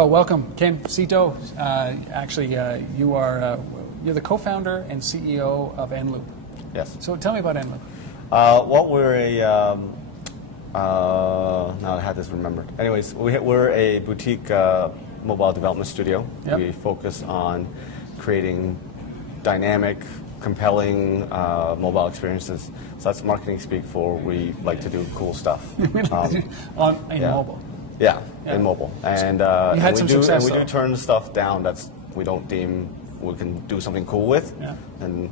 So welcome, Ken. Seto. You're the co-founder and CEO of EndLoop. Yes. So tell me about EndLoop. Well, we're a now I had this remembered. Anyways, we're a boutique mobile development studio. Yep. We focus on creating dynamic, compelling mobile experiences. So that's marketing speak for we like to do cool stuff. In mobile. Yeah, in mobile. And, you had some success, we do turn stuff down that's we don't deem we can do something cool with. Yeah. And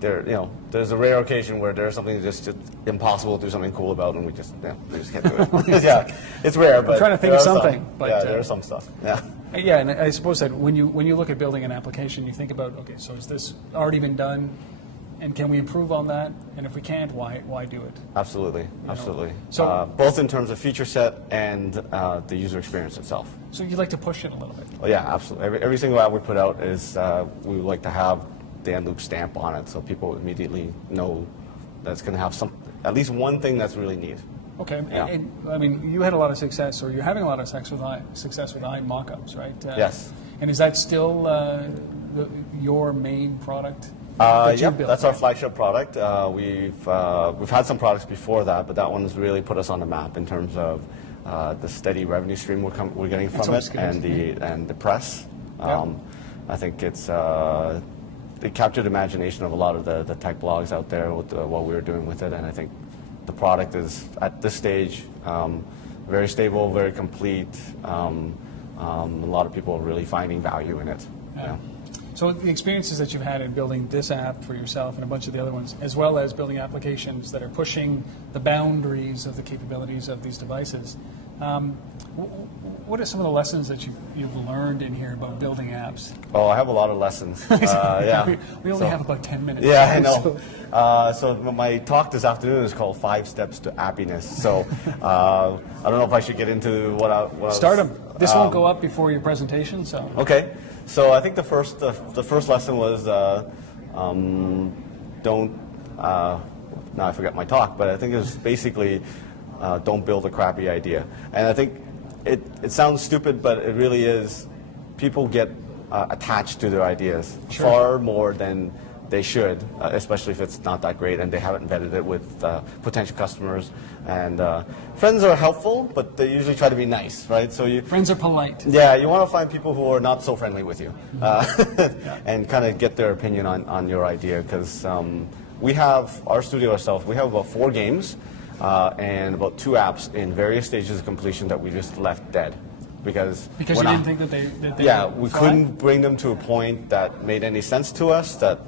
there's a rare occasion where there's something just impossible to do something cool about, and we just can't do it. Yeah, it's rare, but I'm trying to think of something. But there's some stuff. Yeah. Yeah, and I suppose that when you look at building an application, you think about, okay, so has this already been done, and can we improve on that? And if we can't, why do it? Absolutely, absolutely. So both in terms of feature set and the user experience itself. So you like to push it a little bit. Oh yeah, absolutely. Every single app we put out is we would like to have the EndLoop stamp on it, so people immediately know that it's going to have at least one thing that's really neat. Okay. Yeah. And, I mean, you had a lot of success, or you're having a lot of success with mock-ups, right? Yes. And is that still your main product? Yeah, that's our flagship product. We've had some products before that, but that one's really put us on the map in terms of the steady revenue stream we're getting from it, and the press. Yep. I think it captured the imagination of a lot of the tech blogs out there with what we were doing with it, and I think the product is at this stage very stable, very complete. A lot of people are really finding value in it. Yeah. So the experiences that you've had in building this app for yourself and a bunch of the other ones, as well as building applications that are pushing the boundaries of the capabilities of these devices, what are some of the lessons that you've learned in here about building apps? Oh, I have a lot of lessons. Yeah. we only have about 10 minutes. Yeah, I know. So my talk this afternoon is called 5 Steps to Appiness. So I don't know if I should get into what Start them. This won't go up before your presentation, so. Okay. So I think the first lesson was don't. Now I forgot my talk, but I think it was basically don't build a crappy idea. And I think it sounds stupid, but it really is. People get attached to their ideas far more than they should, especially if it's not that great and they haven't vetted it with potential customers. And friends are helpful, but they usually try to be nice, right? So friends are polite. Yeah, you want to find people who are not so friendly with you, and kind of get their opinion on your idea. Because we have our studio ourselves. We have about 4 games and about 2 apps in various stages of completion that we just left dead. Because you didn't think that they we couldn't bring them to a point that made any sense to us, that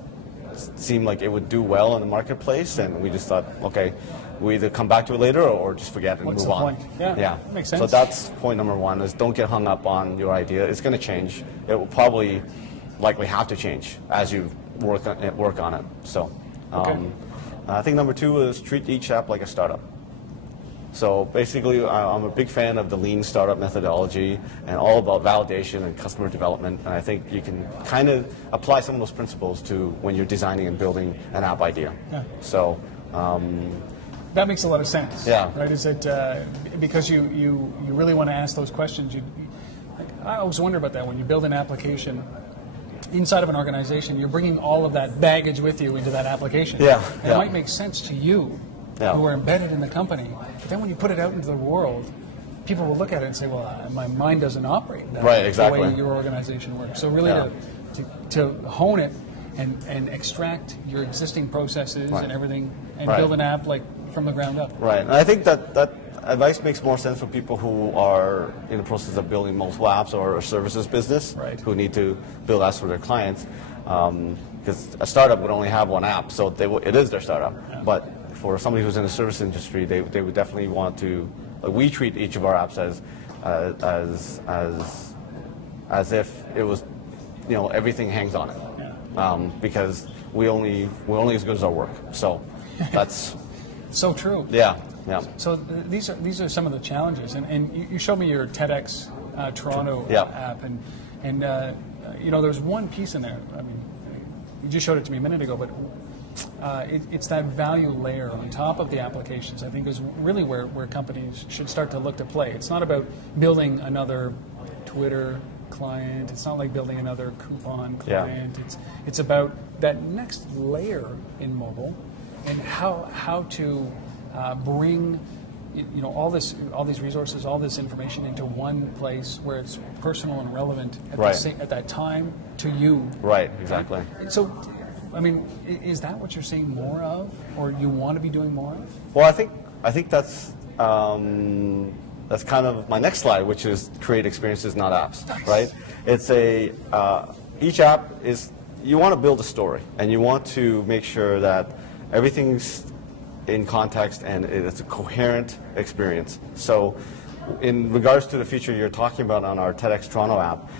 seemed like it would do well in the marketplace, and we just thought, okay, we either come back to it later or just forget it and move on. What's the point? Yeah, makes sense. So that's point number 1, is don't get hung up on your idea. It's going to change. It will probably likely have to change as you work on it. So I think number 2 is treat each app like a startup. So basically, I'm a big fan of the lean startup methodology and all about validation and customer development. And I think you can kind of apply some of those principles to when you're designing and building an app idea. Yeah. So that makes a lot of sense. Yeah. Right? Is it because you really want to ask those questions? I always wonder about that when you build an application inside of an organization. You're bringing all of that baggage with you into that application. Yeah. And it might make sense to you. Yeah. Who are embedded in the company. Then when you put it out into the world, people will look at it and say, well, my mind doesn't operate that exactly. the way your organization works. So really to hone it and extract your existing processes and everything and build an app like from the ground up. Right. And I think that advice makes more sense for people who are in the process of building multiple apps or a services business who need to build apps for their clients. Because a startup would only have 1 app, so it is their startup. Yeah. But for somebody who's in the service industry, they would definitely want to. We treat each of our apps as if it was, everything hangs on it, because we're only as good as our work. So that's so true. Yeah. So these are some of the challenges, and you showed me your TEDx Toronto app, and there's one piece in there. I mean, you just showed it to me a minute ago, but. It's that value layer on top of the applications, I think, is really where companies should start to look to play. It's not about building another Twitter client. It's not like building another coupon client. It's about that next layer in mobile, and how to bring all these resources, all this information into one place where it's personal and relevant at that time to you. Right. Exactly. So, I mean, is that what you're seeing more of, or you want to be doing more of? Well, I think that's kind of my next slide, which is create experiences, not apps. Nice. Right? It's each app is, you want to build a story, and you want to make sure that everything's in context and it's a coherent experience. So, in regards to the feature you're talking about on our TEDx Toronto app,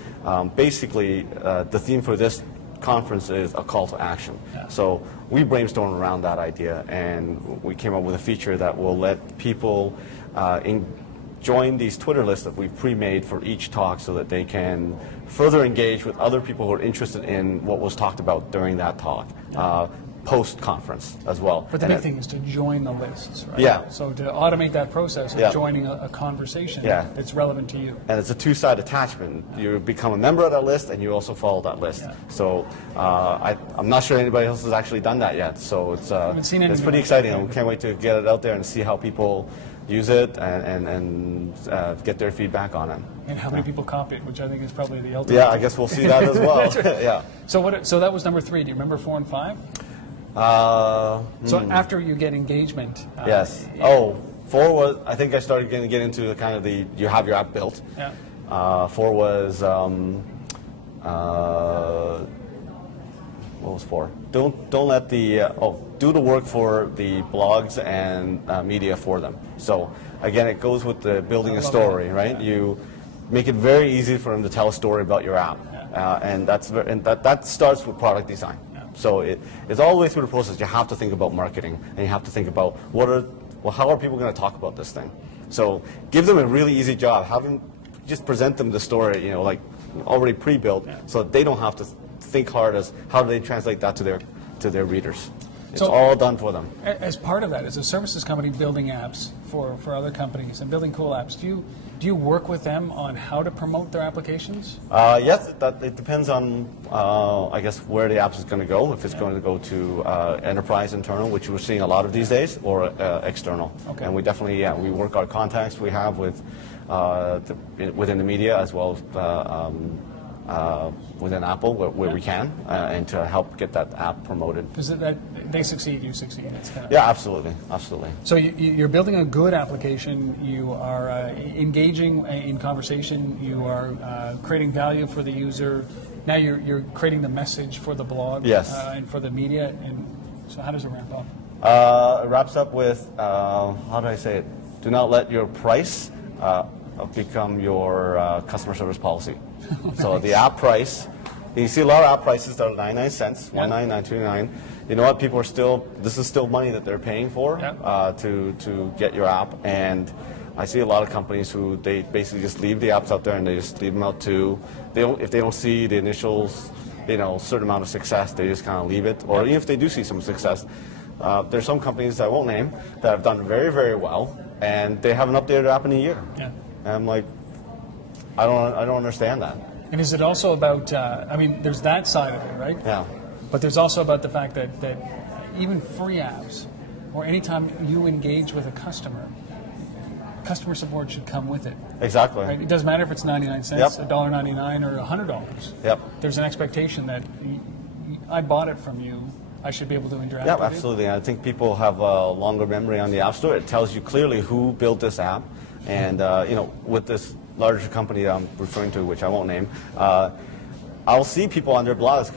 basically the theme for this conference is a call to action. Yeah. So we brainstormed around that idea, and we came up with a feature that will let people join these Twitter lists that we've pre-made for each talk, so that they can further engage with other people who are interested in what was talked about during that talk. Post-conference as well. But the big thing is to join the lists, right? Yeah. So to automate that process of joining a conversation that's relevant to you. And it's a two-side attachment. You become a member of that list, and you also follow that list. Yeah. So I'm not sure anybody else has actually done that yet. So it's pretty exciting. I can't wait to get it out there and see how people use it and get their feedback on it. And how many people copy it, which I think is probably the ultimate. Yeah, I guess we'll see that as well. Right. Yeah. So that was number 3. Do you remember 4 and 5? So after you get engagement. Yes. 4 was, I think I started getting into the kind of you have your app built. Yeah. 4 was, what was 4? Don't let do the work for the blogs and media for them. So again, it goes with the building a story, right? Yeah. You make it very easy for them to tell a story about your app, and that starts with product design. So it's all the way through the process. You have to think about marketing, and you have to think about how are people going to talk about this thing. So give them a really easy job. Have them just present them the story, like already pre-built, so that they don't have to think hard as how do they translate that to their readers. It's all done for them. As part of that, as a services company building apps for other companies and building cool apps, do you work with them on how to promote their applications? Yes, it depends on, I guess, where the apps is going to go. If it's going to go to enterprise internal, which we're seeing a lot of these days, or external. Okay. And we definitely, we work our contacts we have with within the media as well as within Apple where we can, and to help get that app promoted. Because they succeed, you succeed. Yeah, absolutely, absolutely. So you're building a good application. You are engaging in conversation. You are creating value for the user. Now you're creating the message for the blog, and for the media. And so how does it ramp up? It wraps up with how do I say it? Do not let your price become your customer service policy. Nice. So the app price, you see a lot of app prices that are 99 cents, $1.99, $2.99. You know what? People are this is still money that they're paying for to get your app. And I see a lot of companies who they basically just leave the apps out there and they just leave them out to, if they don't see the initial, certain amount of success, they just kind of leave it. Or even if they do see some success, there's some companies that I won't name that have done very, very well, and they haven't updated their app in a year. Yeah. And I'm like, I don't understand that. And is it also about, there's that side of it, right? Yeah. But there's also about the fact that even free apps, or anytime you engage with a customer support should come with it. Exactly. Right? It doesn't matter if it's 99 cents, $1.99, or $100. Yep. There's an expectation that I bought it from you. I should be able to interact with it. Yeah, absolutely. I think people have a longer memory on the App Store. It tells you clearly who built this app. And, with this larger company I'm referring to, which I won't name, I'll see people on their blogs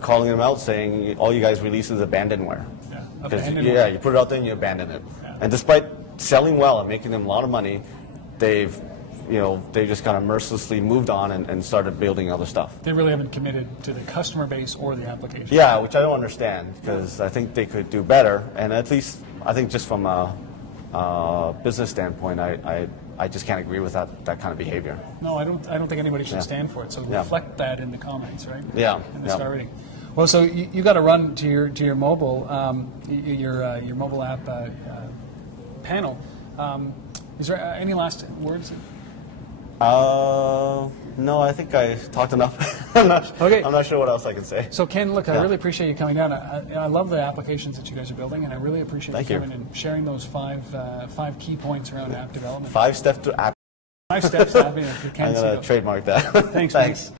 calling them out saying, all you guys release is abandonware. Yeah, you put it out there and you abandon it. Yeah. And despite selling well and making them a lot of money, they've just kind of mercilessly moved on and started building other stuff. They really haven't committed to the customer base or the application. Yeah, which I don't understand, because I think they could do better. And at least, I think just from a business standpoint, I just can't agree with that kind of behavior. No, I don't think anybody should stand for it. So reflect that in the comments, right? Yeah. In the star rating. Well, so you got to run to your mobile your mobile app panel. Is there any last words? No, I think I talked enough. I'm not sure what else I can say. So Ken, look, I really appreciate you coming down. I love the applications that you guys are building, and I really appreciate you coming and sharing those five key points around app development. 5 steps to app. 5 steps to happiness. I'm going to trademark that. Thanks.